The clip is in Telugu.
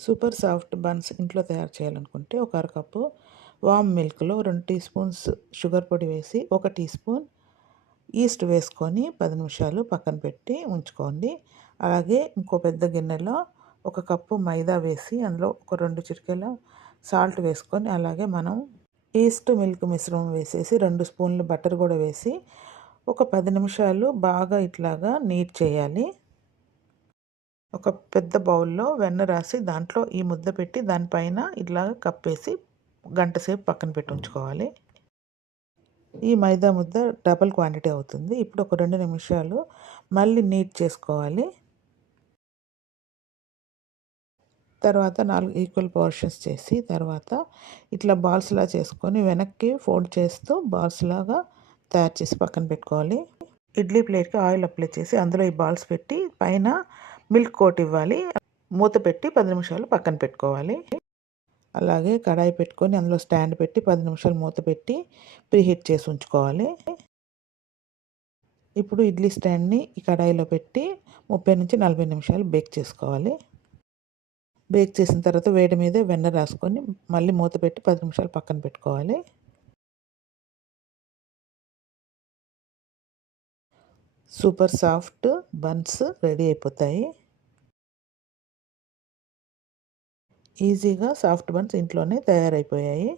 సూపర్ సాఫ్ట్ బన్స్ ఇంట్లో తయారు చేయాలనుకుంటే ఒక అరకప్పు వామ్ మిల్క్లో 2 టీ స్పూన్స్ షుగర్ పొడి వేసి 1 టీ స్పూన్ ఈస్ట్ వేసుకొని 10 నిమిషాలు పక్కన పెట్టి ఉంచుకోండి. అలాగే ఇంకో పెద్ద గిన్నెలో 1 కప్పు మైదా వేసి అందులో ఒక 2 చిటికెల సాల్ట్ వేసుకొని అలాగే మనం ఈస్ట్ మిల్క్ మిశ్రమం వేసేసి 2 స్పూన్లు బటర్ కూడా వేసి ఒక 10 నిమిషాలు బాగా ఇట్లాగా నీట్ చేయాలి. ఒక పెద్ద బౌల్‌లో వెన్న రాసి దాంట్లో ఈ ముద్ద పెట్టి దానిపైన ఇట్లాగా కప్పేసి గంట సేపు పక్కన పెట్టి ఉంచుకోవాలి. ఈ మైదా ముద్ద డబుల్ క్వాంటిటీ అవుతుంది. ఇప్పుడు ఒక 2 నిమిషాలు మళ్ళీ నీట్ చేసుకోవాలి. తర్వాత 4 ఈక్వల్ పోర్షన్స్ చేసి తర్వాత ఇట్లా బాల్స్‌లా చేసుకొని వెనక్కి ఫోల్డ్ చేస్తూ బాల్స్‌లాగా తయారు చేసి పక్కన పెట్టుకోవాలి. ఇడ్లీ ప్లేట్‌కి ఆయిల్ అప్లై చేసి అందులో ఈ బాల్స్ పెట్టి పైన మిల్క్ కోట్ ఇవ్వాలి. మూత పెట్టి 10 నిమిషాలు పక్కన పెట్టుకోవాలి. అలాగే కడాయి పెట్టుకొని అందులో స్టాండ్ పెట్టి 10 నిమిషాలు మూత పెట్టి ప్రీహీట్ చేసి ఉంచుకోవాలి. ఇప్పుడు ఇడ్లీ స్టాండ్‌ని ఈ కడాయిలో పెట్టి 30-40 నిమిషాలు బేక్ చేసుకోవాలి. బేక్ చేసిన తర్వాత వేడి మీదే వెన్న రాసుకొని మళ్ళీ మూత పెట్టి 10 నిమిషాలు పక్కన పెట్టుకోవాలి. సూపర్ సాఫ్ట్ బన్స్ రెడీ అయిపోతాయి. ఈజీగా సాఫ్ట్ బన్స్ ఇంట్లోనే తయారైపోయాయి.